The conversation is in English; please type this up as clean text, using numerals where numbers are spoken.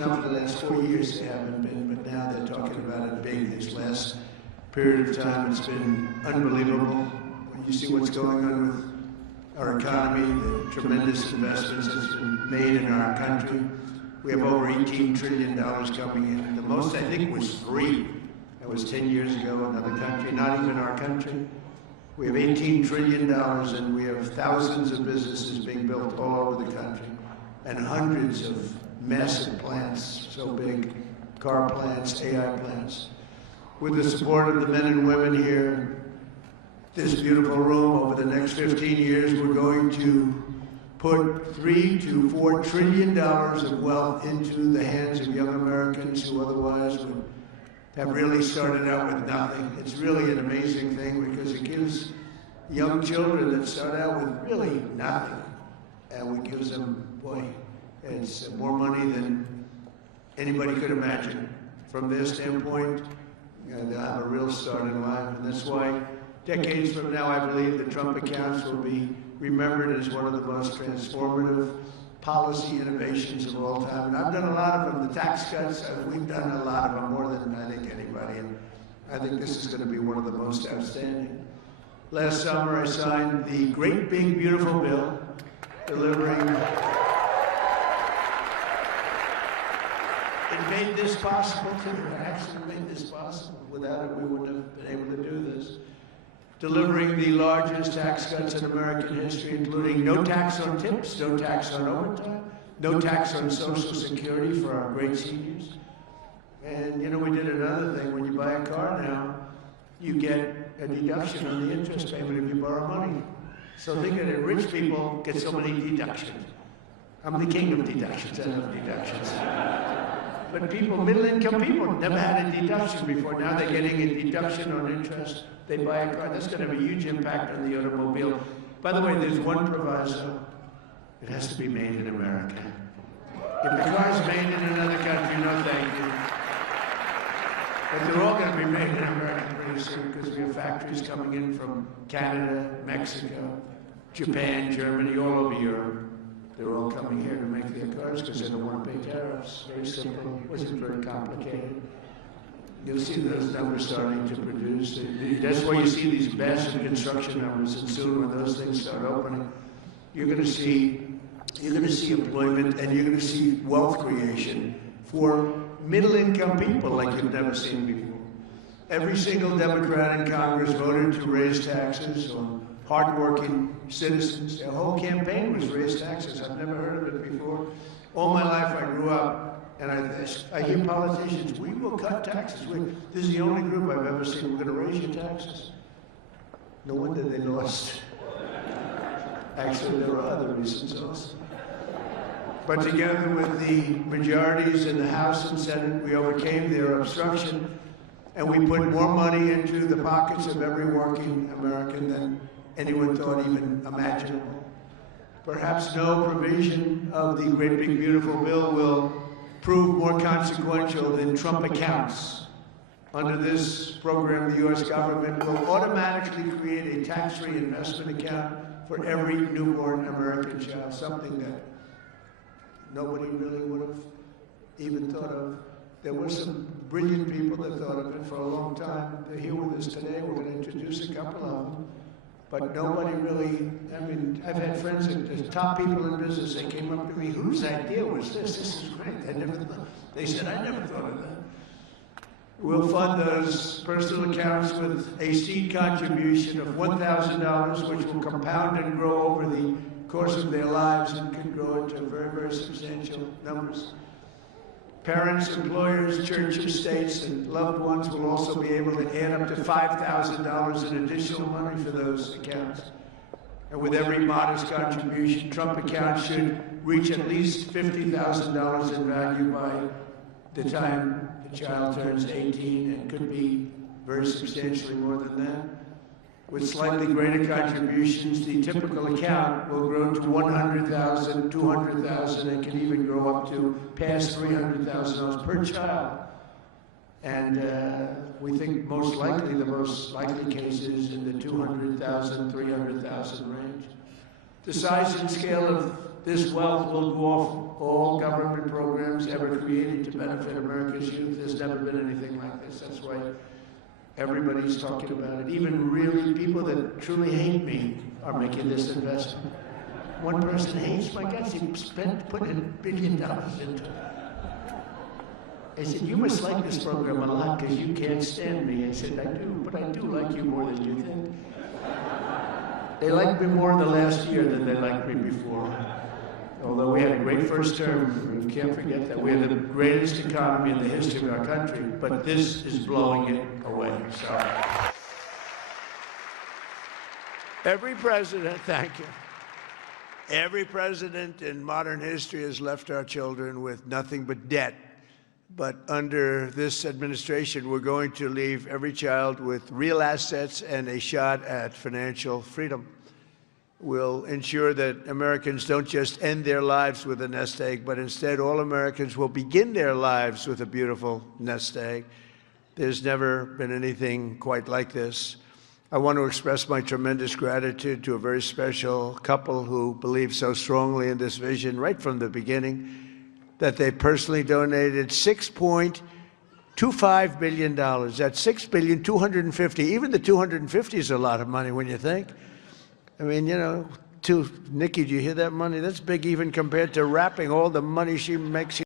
Now, for the last 4 years they haven't been, but now they're talking about it big. This last period of time, it's been unbelievable. When you see what's going on with our economy, the tremendous investments that's been made in our country. We have over $18 trillion coming in. The most, I think, was 3. That was 10 years ago, another country, not even our country. We have $18 trillion, and we have thousands of businesses being built all over the country, and hundreds of massive plants, so big, car plants, AI plants. With the support of the men and women here, this beautiful room, over the next 15 years, we're going to put $3 to $4 trillion of wealth into the hands of young Americans who otherwise would have really started out with nothing. It's really an amazing thing because it gives young children that start out with really nothing, and we gives them, boy, it's more money than anybody could imagine. From their standpoint, they'll have a real start in life, and that's why decades from now, I believe the Trump accounts will be remembered as one of the most transformative policy innovations of all time. And I've done a lot of them. The tax cuts, we've done a lot of them, more than I think anybody. And I think this is going to be one of the most outstanding. Last summer, I signed the great big beautiful bill delivering. It made this possible too. It actually made this possible. Without it, we wouldn't have been able to do this. Delivering the largest tax cuts in American history, including no tax on tips, no tax on overtime, no tax on Social Security for our great seniors. And, we did another thing. When you buy a car now, you get a deduction on the interest payment if you borrow money. So think of it, rich people get so many deductions. I'm the king of deductions. I love deductions. But people, middle-income people, never had a deduction before. Now they're getting a deduction on interest. They buy a car. That's going to have a huge impact on the automobile. By the way, there's one proviso. It has to be made in America. If the car's made in another country, no thank you. But they're all going to be made in America pretty soon because we have factories coming in from Canada, Mexico, Japan, Germany, all over Europe. They're all coming here to make their cars because they don't want to pay tariffs. Very simple. It wasn't very complicated. You'll see those numbers starting to produce. That's why you see these massive construction numbers, and soon when those things start opening, you're going to see employment, and you're going to see wealth creation for middle-income people like you've never seen before. Every single Democrat in Congress voted to raise taxes on hardworking citizens. Their whole campaign was raise taxes. I've never heard of it before. All my life I grew up, and I hear politicians, we will cut taxes. This is the only group I've ever seen, we're going to raise your taxes. No wonder they lost. Actually, there are other reasons also. But together with the majorities in the House and Senate, we overcame their obstruction, and we put more money into the pockets of every working American than anyone thought even imaginable. Perhaps no provision of the great big beautiful bill will prove more consequential than Trump accounts. Under this program, the U.S. government will automatically create a tax-free investment account for every newborn American child, something that nobody really would have even thought of. There were some brilliant people that thought of it for a long time. They're here with us today. We're going to introduce a couple of them. But nobody really, I've had friends, the top people in business, they came up to me, whose idea was this? This is great. They said, I never thought of that. We'll fund those personal accounts with a seed contribution of $1,000, which will compound and grow over the course of their lives and can grow into very, very substantial numbers. Parents, employers, churches, states, and loved ones will also be able to add up to $5,000 in additional money for those accounts. And with every modest contribution, Trump accounts should reach at least $50,000 in value by the time the child turns 18, and could be very substantially more than that. With slightly greater contributions, the typical account will grow to $100,000, $200,000, and can even grow up to past $300,000 per child. And we think the most likely case is in the $200,000, $300,000 range. The size and scale of this wealth will dwarf all government programs ever created to benefit America's youth. There's never been anything like this. That's why everybody's talking about it. Even really people that truly hate me are making this investment. One person hates my guts. He put $1 billion into it. I said, you must like this program a lot because you can't stand me. I said, I do, but I do like you more than you think. They liked me more in the last year than they liked me before. Although we had a great first term, we can't forget that. We had the greatest economy in the history of our country, but this is blowing it away. So, every president, thank you. Every president in modern history has left our children with nothing but debt. But under this administration, we're going to leave every child with real assets and a shot at financial freedom. We'll ensure that Americans don't just end their lives with a nest egg, but instead all Americans will begin their lives with a beautiful nest egg. There's never been anything quite like this. I want to express my tremendous gratitude to a very special couple who believed so strongly in this vision right from the beginning, that they personally donated $6.25 billion. That's $6,250,000,000. Even the 250 is a lot of money when you think. I mean, you know, Nikki, do you hear that money? That's big even compared to wrapping all the money she makes.